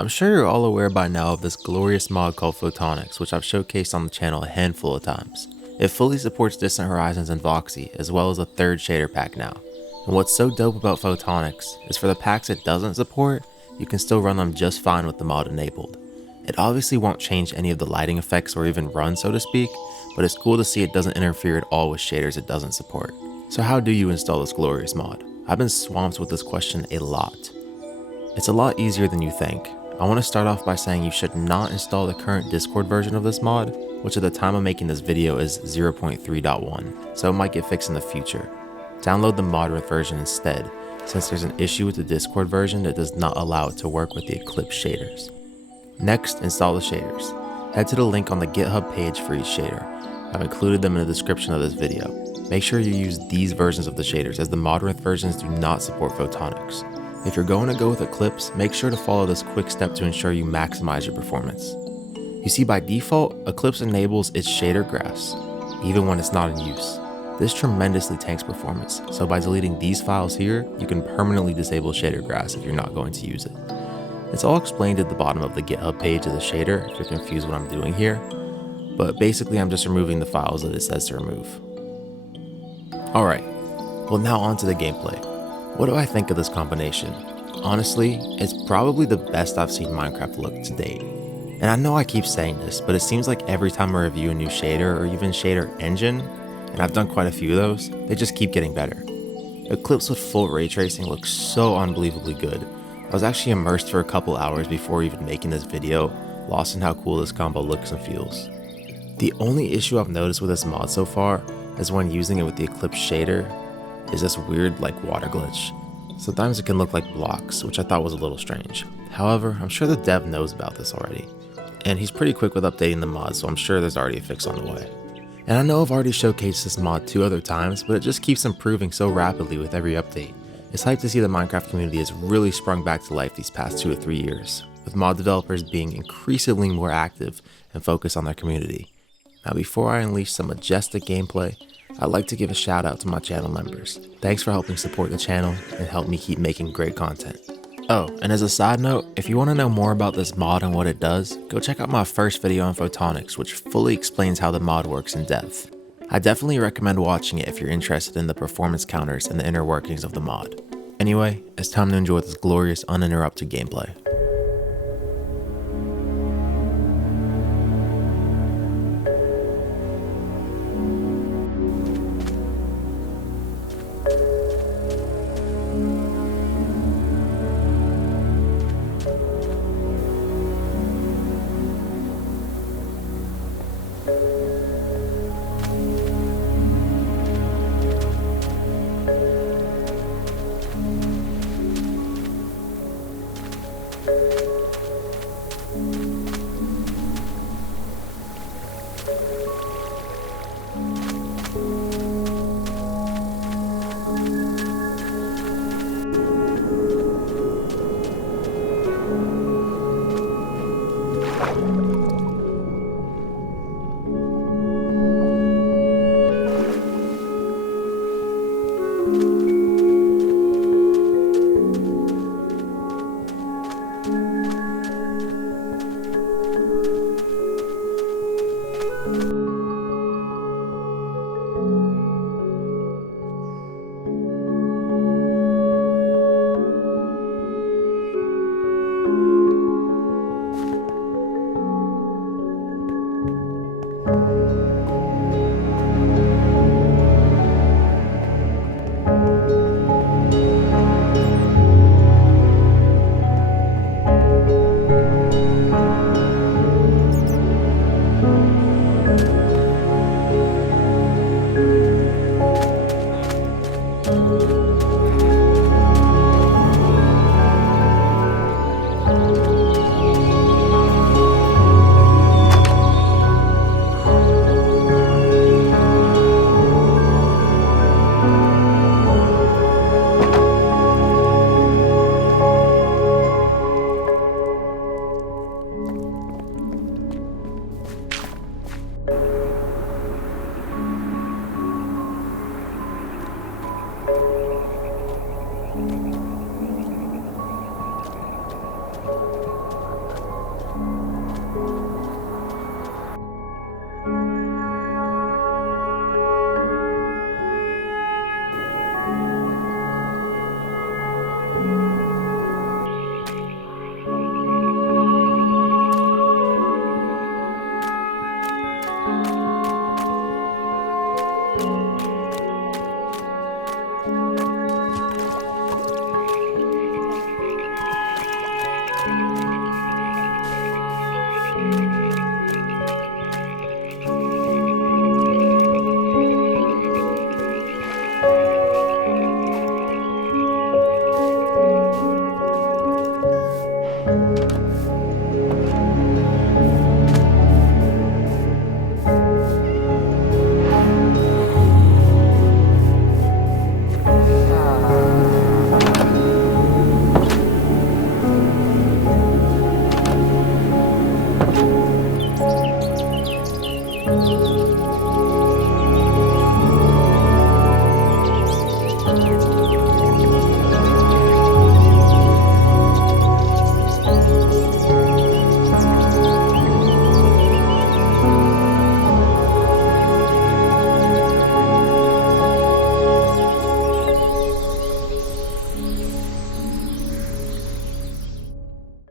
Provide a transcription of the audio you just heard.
I'm sure you're all aware by now of this glorious mod called Photonics, which I've showcased on the channel a handful of times. It fully supports Distant Horizons and Voxy, as well as a third shader pack now. And what's so dope about Photonics is for the packs it doesn't support, you can still run them just fine with the mod enabled. It obviously won't change any of the lighting effects or even run, so to speak, but it's cool to see it doesn't interfere at all with shaders it doesn't support. So how do you install this glorious mod? I've been swamped with this question a lot. It's a lot easier than you think. I want to start off by saying you should not install the current Discord version of this mod, which at the time of making this video is 0.3.1, so it might get fixed in the future. Download the moderate version instead, since there's an issue with the Discord version that does not allow it to work with the Eclipse shaders. Next, install the shaders. Head to the link on the GitHub page for each shader. I've included them in the description of this video. Make sure you use these versions of the shaders, as the moderate versions do not support Photonics. If you're going to go with Eclipse, make sure to follow this quick step to ensure you maximize your performance. You see, by default, Eclipse enables its shader graphs, even when it's not in use. This tremendously tanks performance, so by deleting these files here, you can permanently disable shader graphs if you're not going to use it. It's all explained at the bottom of the GitHub page of the shader if you're confused what I'm doing here, but basically I'm just removing the files that it says to remove. Alright, well now on to the gameplay. What do I think of this combination? Honestly, it's probably the best I've seen Minecraft look to date. And I know I keep saying this, but it seems like every time I review a new shader or even shader engine, and I've done quite a few of those, they just keep getting better. Eclipse with full ray tracing looks so unbelievably good. I was actually immersed for a couple hours before even making this video, lost in how cool this combo looks and feels. The only issue I've noticed with this mod so far is when using it with the Eclipse shader is this weird water glitch. Sometimes it can look like blocks, which I thought was a little strange. However, I'm sure the dev knows about this already, and he's pretty quick with updating the mod, so I'm sure there's already a fix on the way. And I know I've already showcased this mod 2 other times, but it just keeps improving so rapidly with every update. It's hype to see the Minecraft community has really sprung back to life these past 2 or 3 years, with mod developers being increasingly more active and focused on their community. Now before I unleash some majestic gameplay, I'd like to give a shout out to my channel members. Thanks for helping support the channel and help me keep making great content. Oh, and as a side note, if you want to know more about this mod and what it does, go check out my first video on Photonics, which fully explains how the mod works in depth. I definitely recommend watching it if you're interested in the performance counters and the inner workings of the mod. Anyway, it's time to enjoy this glorious uninterrupted gameplay.